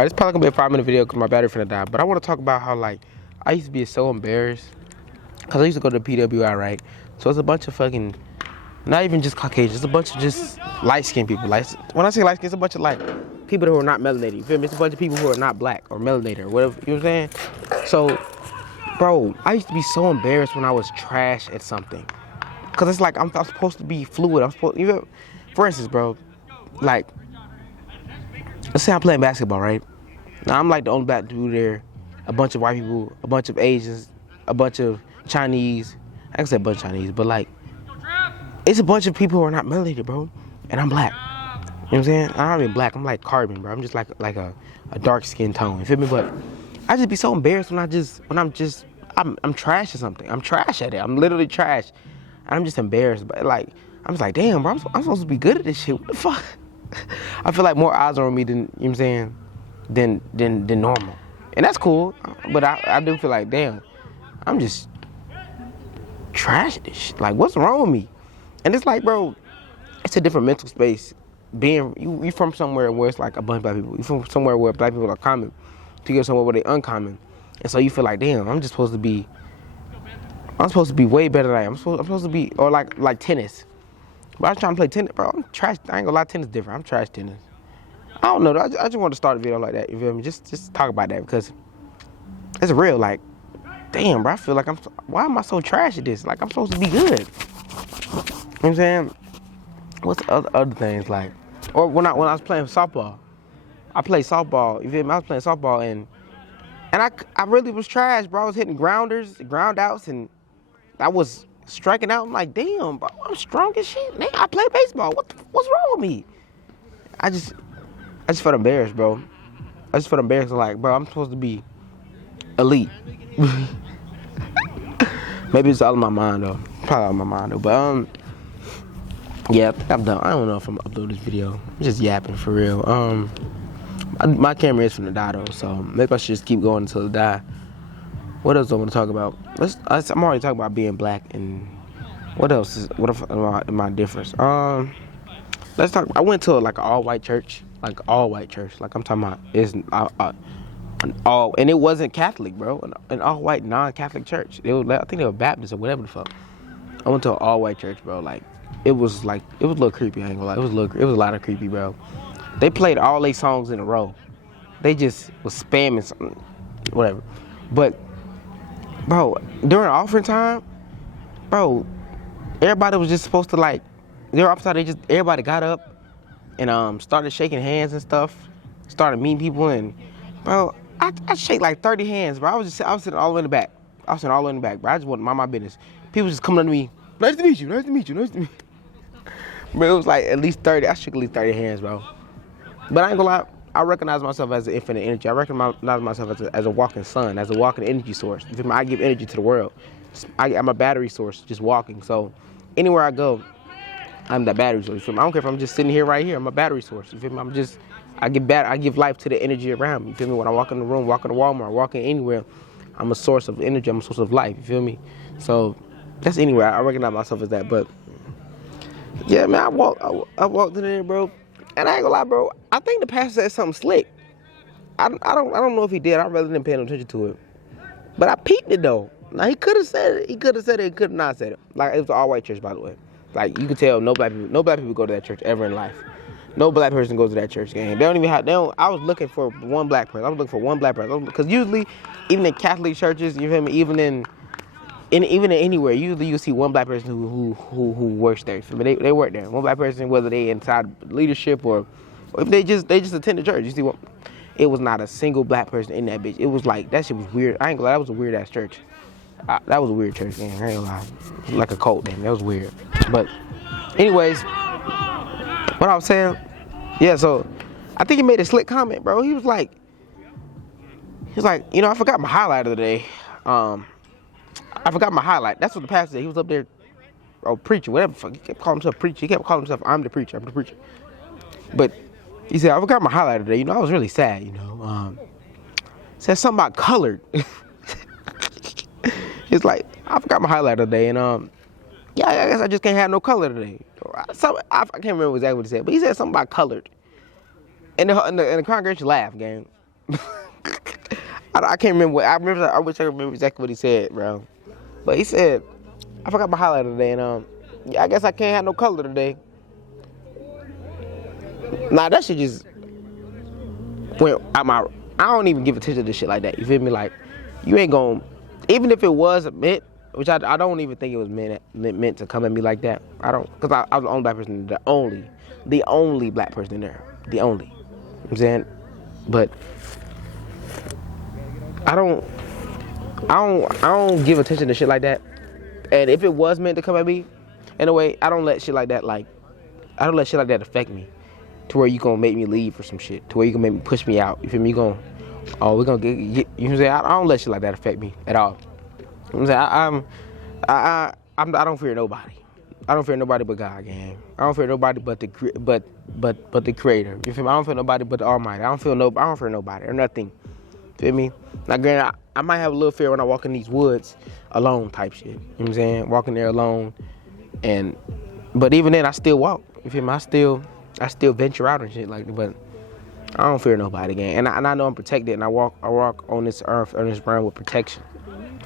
Alright, this probably gonna be a 5-minute video because my battery finna die. But I want to talk about how like I used to be so embarrassed because I used to go to the PWI, right? So it's a bunch of fucking, not even just Caucasians, it's a bunch of just light skinned people. Like when I say light skinned, it's a bunch of like people who are not melanated. You feel me? It's a bunch of people who are not black or melanated or whatever. You know what I'm saying? So, bro, I used to be so embarrassed when I was trash at something. Cause it's like I'm supposed to be fluid. I'm supposed, you know, for instance, bro, like let's say I'm playing basketball, right? Now I'm like the only black dude there, a bunch of white people, a bunch of Asians, a bunch of Chinese. I can say a bunch of Chinese, but like it's a bunch of people who are not melanated, bro, and I'm black. You know what I'm saying? I'm not even black. I'm like carbon, bro. I'm just like a dark skin tone. You feel me? But I just be so embarrassed when I'm trash at something. I'm trash at it. I'm literally trash. And I'm just embarrassed. But like, I'm just like, damn, bro, I'm supposed to be good at this shit. What the fuck? I feel like more odds are on me than, you know what I'm saying, than normal. And that's cool. But I do feel like, damn, I'm just trash at this shit. Like, what's wrong with me? And it's like, bro, it's a different mental space. You from somewhere where it's like a bunch of black people. You from somewhere where black people are common. To get somewhere where they're uncommon. And so you feel like, damn, I'm supposed to be way better than I am. I'm supposed to be, or like tennis. But I was trying to play tennis, bro. I'm trash. I ain't gonna lie, tennis is different. I'm trash tennis. I don't know. I just want to start a video like that. You feel me? Just talk about that because it's real. Like, damn, bro. I feel like why am I so trash at this? Like, I'm supposed to be good. You know what I'm saying? What's the other things like? Or when I was playing softball, I played softball. You feel me? I was playing softball and I really was trash, bro. I was hitting ground outs, and I was striking out. I'm like, damn, bro, I'm strong as shit. Man, I play baseball. What's wrong with me? I just felt embarrassed, bro. I just felt embarrassed. Like, bro, I'm supposed to be elite. Maybe it's all in my mind, though. Probably all in my mind, though. But, yeah, I think I'm done. I don't know if I'm uploading this video. I'm just yapping for real. My camera is finna die, though, so maybe I should just keep going until it die. What else do I want to talk about? I'm already talking about being black, and what else am I different? Let's talk. I went to like an all-white church. Like I'm talking about it's an all, and it wasn't Catholic, bro. An all-white non-Catholic church. I think they were Baptist or whatever the fuck. I went to an all-white church, bro. Like it was a little creepy. I ain't gonna lie. It was a lot of creepy, bro. They played all 8 songs in a row. They just was spamming something, whatever. But, bro, during offering time, bro, everybody was just supposed to like, everybody got up and started shaking hands and stuff, started meeting people, and bro, I shake like 30 hands, bro. I was sitting all the way in the back. Bro. I just wanted to mind my business. People just coming up to me, nice to meet you. Bro, it was like at least 30. I shook at least 30 hands, bro. But I ain't gonna lie, I recognize myself as an infinite energy. I recognize myself as a walking sun, as a walking energy source. I give energy to the world. I'm a battery source, just walking. So anywhere I go, I'm that battery source. You feel me? I don't care if I'm just sitting here right here. I'm a battery source. You feel me? I give life to the energy around me. You feel me? When I walk in the room, walk in Walmart, walking anywhere, I'm a source of energy. I'm a source of life. You feel me? So that's anywhere. I recognize myself as that. But yeah, man, I walked in there, bro. And I ain't gonna lie, bro. I think the pastor said something slick. I don't know if he did. I really didn't pay no attention to it. But I peeped it though. Now he could have said it. He could have said it. He could have not said it. Like it was an all-white church, by the way. Like you could tell no black people go to that church ever in life. No black person goes to that church game. I was looking for one black person. I was looking for one black person. Because usually, even in Catholic churches, you feel me? Even in anywhere, usually you see one black person who works there. I mean, they work there. One black person, whether they inside leadership or if they just attend the church. You see, it was not a single black person in that bitch. It was like that shit was weird. I ain't gonna lie, that was a weird ass church. That was a weird church, man. I ain't gonna lie, it was like a cult, man. That was weird. But anyways, what I was saying, yeah. So I think he made a slick comment, bro. He was like, I forgot my highlight of the day. I forgot my highlight. That's what the pastor said. He was up there, preaching, whatever. He kept calling himself preacher. He kept calling himself, I'm the preacher. But he said, I forgot my highlight today. I was really sad, Said something about colored. He's like, I forgot my highlight today. And, I guess I just can't have no color today. I can't remember exactly what he said, but he said something about colored. And the congregation laughed, gang. I can't remember what I remember. I wish I could remember exactly what he said, bro. But he said, I forgot my highlight today, and yeah, I guess I can't have no color today. Nah, that shit just went out my. I don't even give attention to shit like that. You feel me? Like, you ain't gonna. Even if it was meant, which I don't even think it was meant to come at me like that. I don't, cause I was the only black person, the only black person in there, the only. You know what I'm saying, but I don't give attention to shit like that. And if it was meant to come at me, in a way, I don't let shit like that affect me, to where you gonna make me leave for some shit, to where you gonna make me push me out. You feel me? We're gonna get you know what I'm saying? I don't let shit like that affect me at all. You know what I'm saying? I don't fear nobody. I don't fear nobody but God, gang. I don't fear nobody but the Creator. You feel me? I don't fear nobody but the Almighty. I don't fear nobody or nothing. Feel me? Now, granted, I might have a little fear when I walk in these woods alone, type shit. You know what I'm saying? Walking there alone, but even then, I still walk. You feel me? I still venture out and shit like that. But I don't fear nobody, gang. And I know I'm protected, and I walk on this earth, on this realm with protection.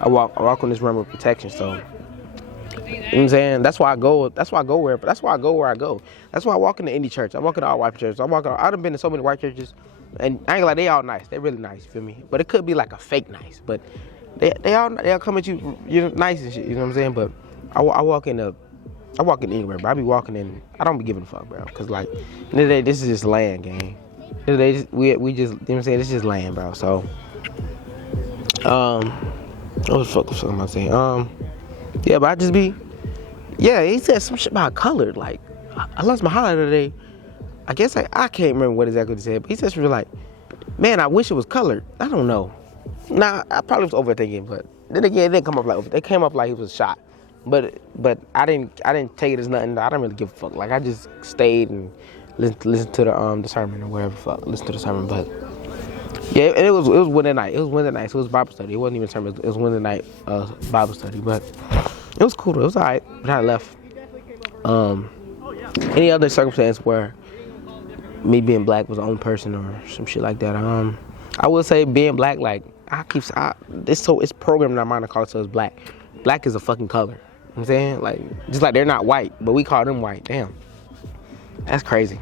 I walk on this realm with protection. So, you know what I'm saying? That's why I go where I go. That's why I walk in the indie church. I walk in all white churches. I done been to so many white churches, and I ain't like they all nice. They really nice, you feel me? But it could be like a fake nice. But they'll come at you, you're nice and shit. You know what I'm saying? But I walk in anywhere, bro. I be walking in. I don't be giving a fuck, bro. Cause like, in the day, this is just land, gang. In the day, we just, you know what I'm saying? This is just land, bro. So, what the fuck am I saying? Yeah, but I just be, yeah. He said some shit about color. Like, I lost my highlight today. I guess I can't remember what exactly he said, but he said something like, "Man, I wish it was colored." I don't know. Nah, I probably was overthinking, but then again, it didn't come up like it came up like he was shot. But I didn't take it as nothing. I didn't really give a fuck. Like, I just stayed and listened to the sermon or whatever. Fuck, listen to the sermon. But yeah, it was Wednesday night. It was Wednesday night, so it was Bible study. It wasn't even a sermon. It was Wednesday night Bible study. But it was cool. It was alright. But I left. Any other circumstance where me being black was the only person or some shit like that. I will say being black, like it's programmed in our mind to call ourselves black. Black is a fucking color. You know what I'm saying? Like, just like they're not white, but we call them white. Damn. That's crazy.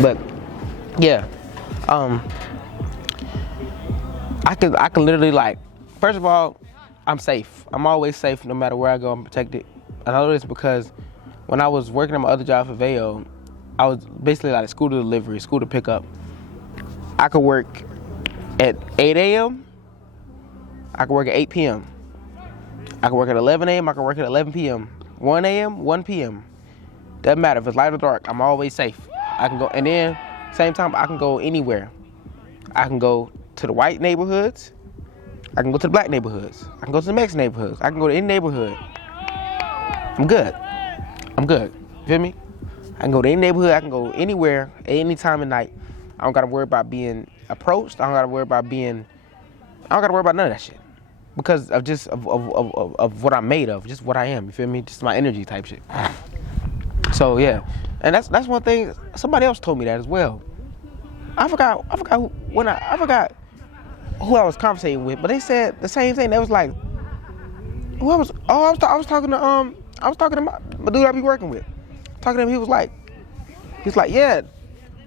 But yeah. I can literally, like, first of all, I'm safe. I'm always safe no matter where I go. I'm protected. I know this because when I was working at my other job for Vail, I was basically like a school to delivery, school to pick up. I could work at 8 a.m. I could work at 8 p.m. I could work at 11 a.m. I could work at 11 p.m. 1 a.m., 1 p.m. Doesn't matter if it's light or dark. I'm always safe. I can go, and then same time I can go anywhere. I can go to the white neighborhoods. I can go to the black neighborhoods. I can go to the Mexican neighborhoods. I can go to any neighborhood. I'm good. You feel me? I can go to any neighborhood. I can go anywhere at any time of night. I don't gotta worry about being approached. I don't gotta worry about none of that shit. Because of just of what I'm made of, just what I am, you feel me? Just my energy type shit. So yeah. And that's one thing, somebody else told me that as well. I forgot who I was conversating with, but they said the same thing. They was like, I was talking to my dude I be working with. Talking to him, he was like, yeah,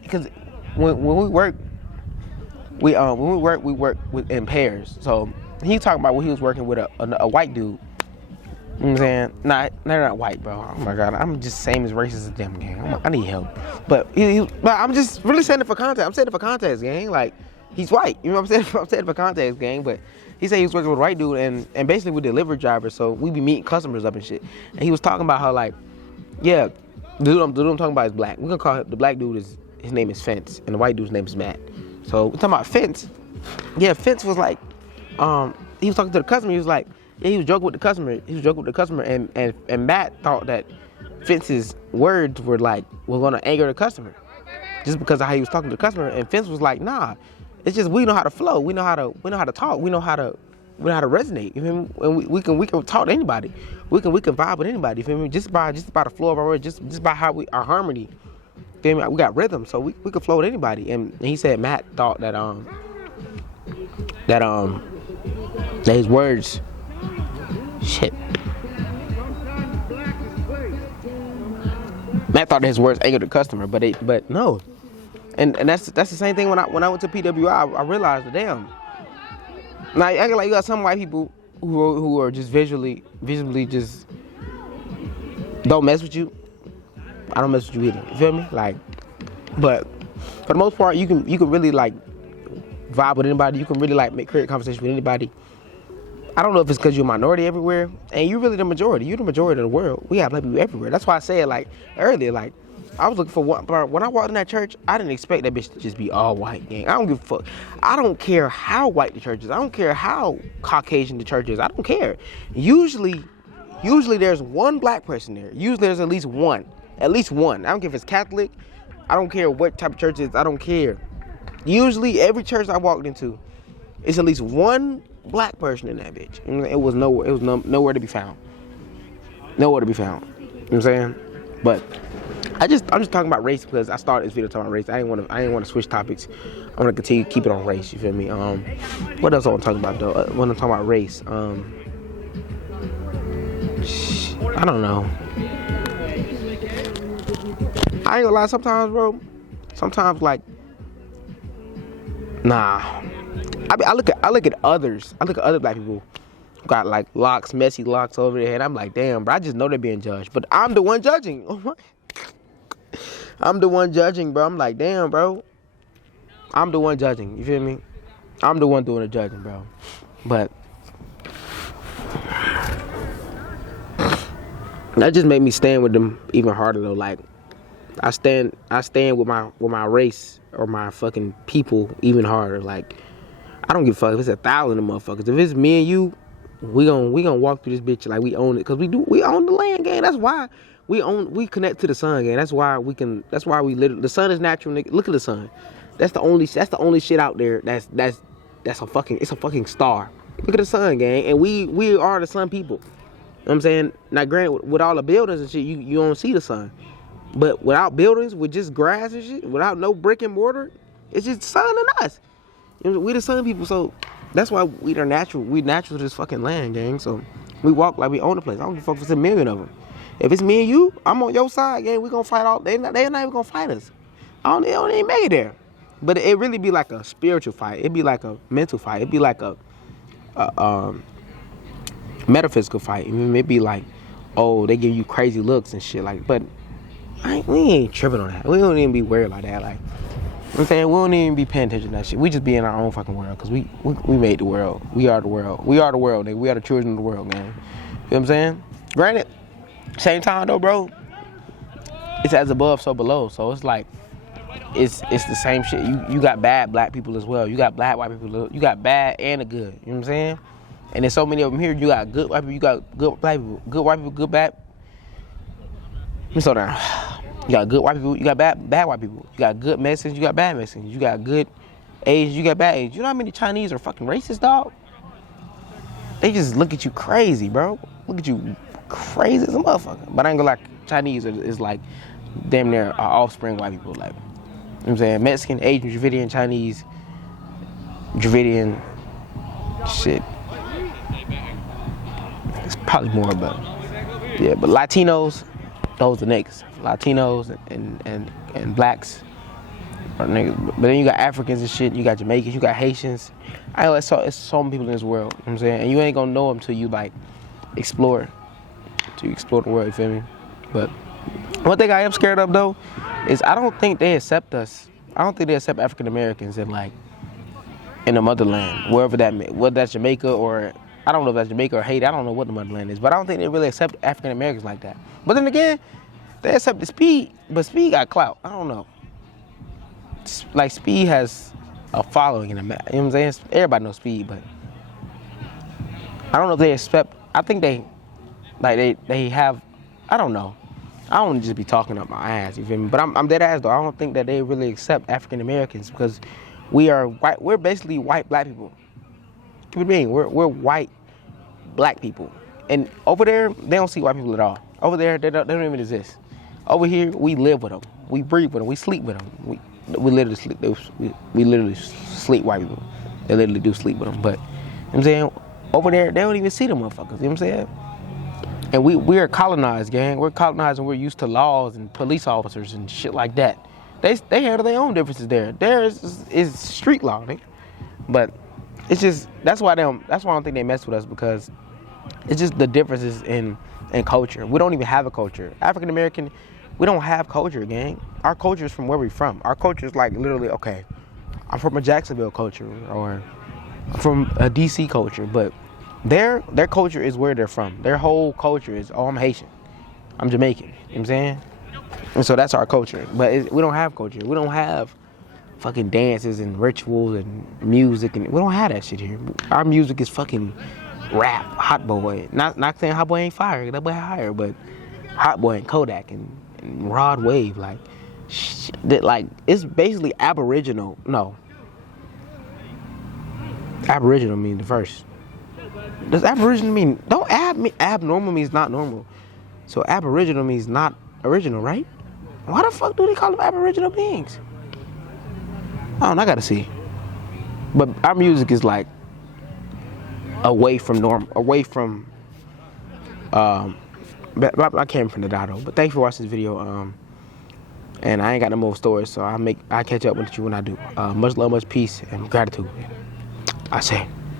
because when we work, we work in pairs. So he talking about when he was working with a white dude. You know what I'm saying? Nah, they're not white, bro. Oh my God, I'm just same as racist as them, gang. I need help. But I'm just really saying it for context. I'm saying it for context, gang. Like, he's white. You know what I'm saying? I'm saying it for context, gang. But he said he was working with a white dude, and basically we're delivery drivers, so we be meeting customers up and shit. And he was talking about how, like, yeah, the dude I'm talking about is black. We're gonna call him, the black dude his name is Fence, and the white dude's name is Matt. So we're talking about Fence. Yeah, Fence was like, he was talking to the customer. He was like, yeah, he was joking with the customer. And Matt thought that Fence's words were gonna anger the customer, just because of how he was talking to the customer. And Fence was like, nah, it's just we know how to flow. We know how to talk. We know how to resonate. You feel me? And we can talk to anybody. We can vibe with anybody. You feel me? Just by the flow of our words, just by how our harmony. Feel me? We got rhythm, so we could flow with anybody. And he said Matt thought that his words, shit. Matt thought that his words angered the customer, but no. And that's the same thing when I went to PWI. I realized that damn. Now I like you got some white people who are just visually just don't mess with you. I don't mess with you either. You feel me? Like, but for the most part, you can really like vibe with anybody. You can really like create conversation with anybody. I don't know if it's because you're a minority everywhere, and you're really the majority. You're the majority of the world. We have black people everywhere. That's why I said like earlier, like I was looking for one. When I walked in that church, I didn't expect that bitch to just be all white, gang. I don't give a fuck. I don't care how white the church is. I don't care how Caucasian the church is. I don't care. Usually there's one black person there. Usually there's at least one. At least one. I don't care if it's Catholic. I don't care what type of church it is. I don't care. Usually every church I walked into, it's at least one black person in that bitch. It was nowhere. It was nowhere to be found. Nowhere to be found. You know what I'm saying? But I'm just talking about race because I started this video talking about race. I didn't want to switch topics. I want to continue to keep it on race. You feel me? What else I want to talk about though? When I'm talking about race, I don't know. I ain't gonna lie. Sometimes, bro. Sometimes like, nah. I look at others. I look at other black people who got like locks, messy locks over their head. I'm like, damn, bro. I just know they're being judged, but I'm the one judging. I'm the one judging, bro. I'm like, damn, bro. I'm the one judging. You feel me? I'm the one doing the judging, bro. But that just made me stand with them even harder though. Like, I stand with my race or my fucking people even harder. Like, I don't give a fuck if it's 1,000 of motherfuckers. If it's me and you, we gonna walk through this bitch like we own it, cause we own the land, gang. That's why we connect to the sun, gang. That's why we literally, the sun is natural, nigga. Look at the sun. That's the only shit out there it's a fucking star. Look at the sun, gang. And we are the sun people. You know what I'm saying? Now granted, with all the buildings and shit, you don't see the sun. But without buildings, with just grass and shit, without no brick and mortar, it's just the sun and us. You know, we the sun people, so that's why we natural to this fucking land, gang. So we walk like we own the place. I don't give a fuck if it's 1 million of them. If it's me and you, I'm on your side, gang. We gonna fight all. They're not even gonna fight us. They don't even make it there. But it really be like a spiritual fight. It'd be like a mental fight. It'd be like a metaphysical fight. It'd be like, oh, they give you crazy looks and shit. Like, but we ain't tripping on that. We don't even be worried about that. Like, you know what I'm saying? We don't even be paying attention to that shit. We just be in our own fucking world, because we made the world. We are the world. We are the world, nigga. We are the children of the world, man. You know what I'm saying? Granted, same time though, bro, it's as above, so below. So it's like, it's the same shit. You got bad black people as well. You got black white people. You got bad and the good. You know what I'm saying? And there's so many of them here. You got good white people. You got good black people. Good white people. Good bad. Let me slow down. You got good white people. You got bad white people. You got good Mexicans. You got bad Mexicans. You got good Asians. You got bad Asians. You know how many Chinese are fucking racist, dog? They just look at you crazy, bro. Look at you crazy as a motherfucker. But I ain't gonna lie, Chinese is like damn near offspring white people. Like, you know what I'm saying? Mexican, Asian, Dravidian, Chinese, Dravidian, shit. It's probably more, but yeah. But Latinos, those are niggas. Latinos and blacks are niggas. But then you got Africans and shit. You got Jamaicans. You got Haitians. I know it's so many people in this world. You know what I'm saying? And you ain't gonna know them till you like explore. Till you explore the world. You feel me? But one thing I am scared of though is I don't think they accept us. I don't think they accept African Americans in the motherland, whether that's Jamaica or I don't know if that's Jamaica or Haiti. I don't know what the motherland is, but I don't think they really accept African Americans like that. But then again, they accept the Speed, but Speed got clout. I don't know. Like Speed has a following in the, you know what I'm saying? Everybody knows Speed, but I don't know if they accept. I think they have. I don't know. I don't want to just be talking up my ass, you feel me? But I'm dead ass though. I don't think that they really accept African Americans because we are white. We're basically white black people. Keep it being. We're white black people, and over there they don't see white people at all. Over there they don't even exist. Over here we live with them. You know We breathe with them. We sleep with them. We literally sleep. We literally sleep white people. They literally do sleep with them. But, you know what I'm saying? Over there, they don't even see them motherfuckers. You know what I'm saying? And we are colonized, gang. We're colonized and we're used to laws and police officers and shit like that. They handle their own differences there. There is street law, nigga. But it's just, that's why I don't think they mess with us, because it's just the differences in culture. We don't even have a culture. African American, we don't have culture, gang. Our culture is from where we're from. Our culture is like literally, okay, I'm from a Jacksonville culture or from a DC culture, but their culture is where they're from. Their whole culture is, oh, I'm Haitian, I'm Jamaican. You know what I'm saying? And so that's our culture. But we don't have culture. We don't have fucking dances and rituals and music, and we don't have that shit here. Our music is fucking rap, Hot Boy. Not saying Hot Boy ain't fire, that boy higher, but Hot Boy and Kodak and Rod Wave, like it's basically Aboriginal. No, Aboriginal means the first. Does Aboriginal mean, don't abnormal means not normal. So Aboriginal means not original, right? Why the fuck do they call them Aboriginal beings? I gotta see. But our music is like away from norm, away from I came from the Dado. But thanks for watching this video. And I ain't got no more stories, so I catch up with you when I do. Much love, much peace, and gratitude. I say.